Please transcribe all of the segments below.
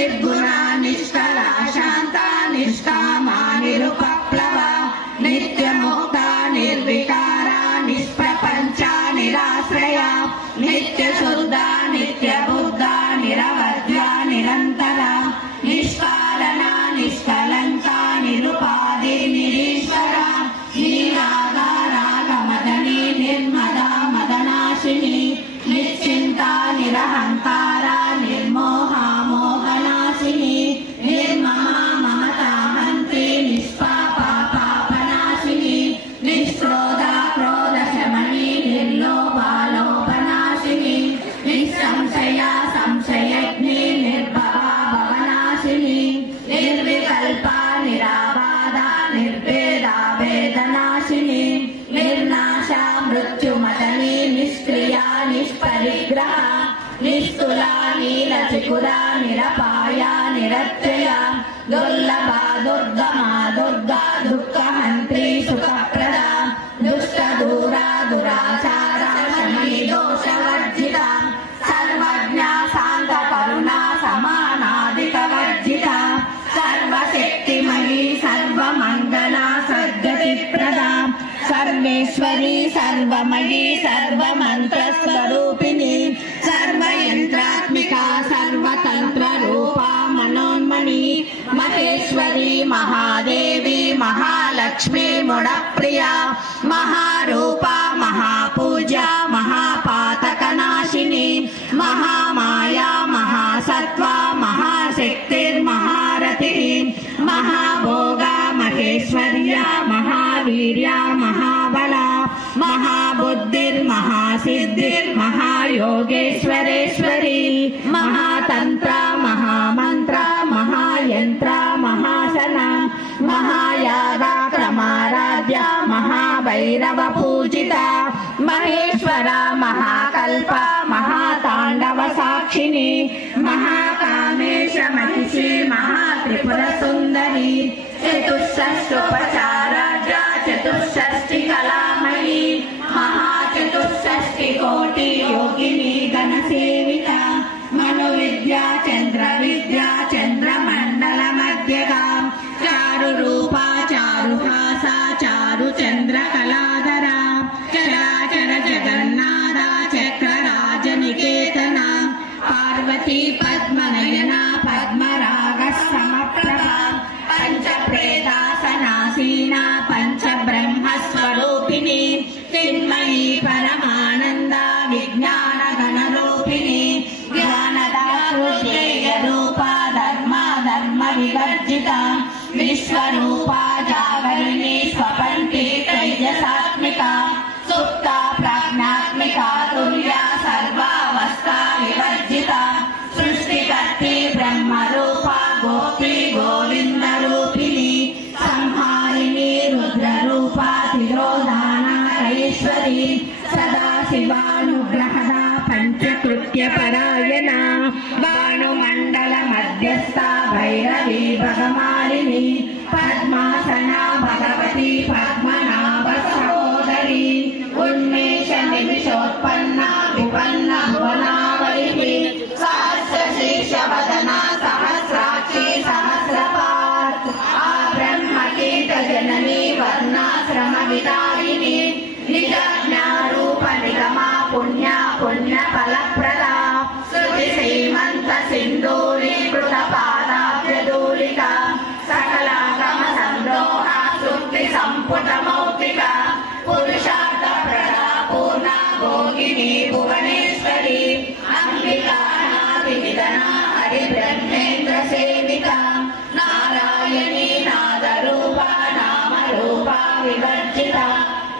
నిర్గుణ నిష్కళ శాంత నిష్కామ నిరుపప్లవ నిత్యముక్త నిర్వికార నిష్ప్రపంచ నిరాశ్రయ నిత్య శుద్ధ నిత్య బుద్ధ నిరవధ్య నిరంతర నిష్కారణ నిష్కలంక నిరుపాధి నిరీశ్వర నీరాగారాగమదని నిర్మద మదనాశిని నిశ్చింత నిరహంకార నిర్మోహ మోహనాశిని నిర్మమ మమతా హంత్రి నిష్పాప పాపనాశిని నిష్క్రోధ క్రోధ శమని నిర్లోభ లోభనాశిని నిస్సంశయ సంశయజ్ఞి నిర్భవ భవనాశిని నిర్వికల్ప నిరాబాధ నిర్భేద వేదనాశిని నిర్నాశ మృత్యుమదని నిష్క్రియ నిష్పరిగ్రహ నిస్తుల నీలచికుర నిరపాయ నిరత్యయ దుర్లభ దుర్గమ దుర్గా దుఃఖహంత్రి సుఖప్రద దుష్ట దూర దురాచార శమని దోషవర్జిత సర్వజ్ఞ శాంత కరుణ సమానాధిక వర్జిత సర్వశక్తిమయీ సర్వమంగళ సద్గతి ప్రద సర్వేశ్వరి సర్వమయీ సర్వమంత్ర స్వరూపిణి సర్వయంత్రాత్మిక సర్వతంత్ర రూప మనోన్మణి మహేశ్వరి మహాదేవి మహాలక్ష్మి ముడప్రియ మహారూప మహాపూజ మహాపాతకనాశిని మహామాయా మహాసత్వ మహాశక్తిర్మహారతి మహాభోగ మహేశ్వర్య మహావీర్య మహాబల మహాబుద్ధిర్మహాసిద్ధిర్మహాయోగేశ్వరేశ్వరి మహాతంత్ర మహామంత్ర మహాయంత్ర మహాసన మహాయాగ క్రమారాధ్య మహాభైరవ పూజిత మహేశ్వర మహాకల్ప మహాతాండవ సాక్షిని మహాకామేశ మహిషి మహాత్రిపుర సుందరి చతుషష్ఠోపచారాధ్య చతుషష్ఠి కళామయీ మహాచతుషష్ఠి కోటి యోగిని ధన సేవిత మను విద్యా చంద్ర విద్యా చంద్రమండల మధ్యగా చారు రూప చారుహాస చారు చంద్ర కళాధర చరాచర జగన్నాథ చక్రరాజ నికేతన పార్వతీ పద్మనయన పద్మరాగ సమప్రభ పంచప్రేతాసనాసీన పంచబ్రహ్మస్వరూపిణి చిన్మయీ పరమానంద విజ్ఞాన గణరూపిణి జ్ఞానద హృదయ రూప ధర్మ ధర్మ వివర్జిత విశ్వరూప జాగరిణి స్వపంటి తేజసాత్మిక సుప్త ప్రాజ్ఞాత్మిక తుల్య సర్వావస్థ వివర్జిత సృష్టికర్తి బ్రహ్మరూప గోపి గోవింద రూపిణి సంహారిణి రుద్రరూప తిరోధానైశ్వరి సదాశివానుగ్రహద పంచకృత్య పరాయణ భానుమండల మధ్యస్థ భైరవి భగమాలిని పద్మాసన భగవతి పద్మనాభ సహోదరి ఉన్మేష నిమిషోత్పన్న విపన్న భువనావళి సహస్రశీర్ష వదన సహస్రాక్షి సహస్రపాత్ ఆ బ్రహ్మకీట జనని వర్ణాశ్రమ విదాయిని నిజ జ్ఞారూప నిగమ పుణ్య పుణ్య ఫలప్రద శృతి శ్రీమంత సింధూరీకృత పాదాభ్యదూలిక సకలాగమ సంద్రోహ సృష్టి సంపుట మౌక్తిక పురుషార్థ ప్రద పూర్ణ భోగిని భువనేశ్వరి అంబికానాది విదన హరి బ్రహ్మేంద్ర సేవిత నారాయణీ నాదరూప నామరూప వివర్జిత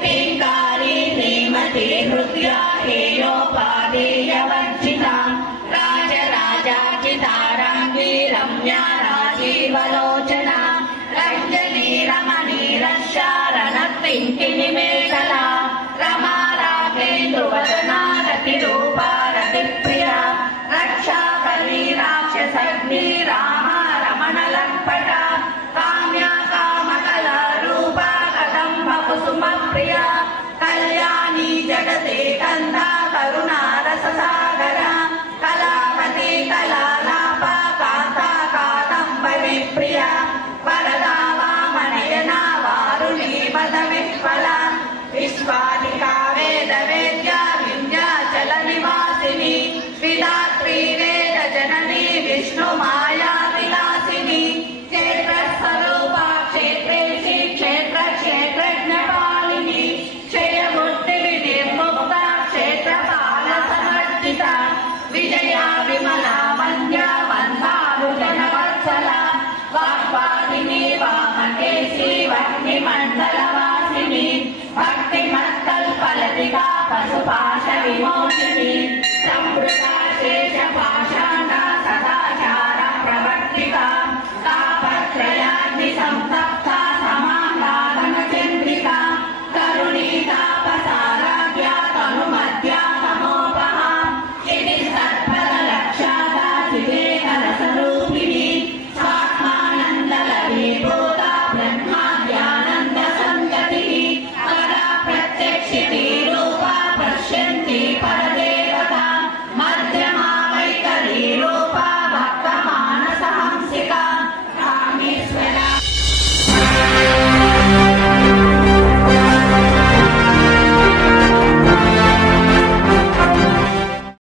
హింకారి శ్రీమతి హృదయ హేయోపాదేయ వర్జిత రాజరాజాచితారాంగి రమ్య రాజీవలోచన రంజనీ రమణీ రక్షారణత్తింకిని మేఖల రమా రాకేంద్రువదన రతి రూప రతి ప్రియ विमोचिनी संवृता शेषपाशा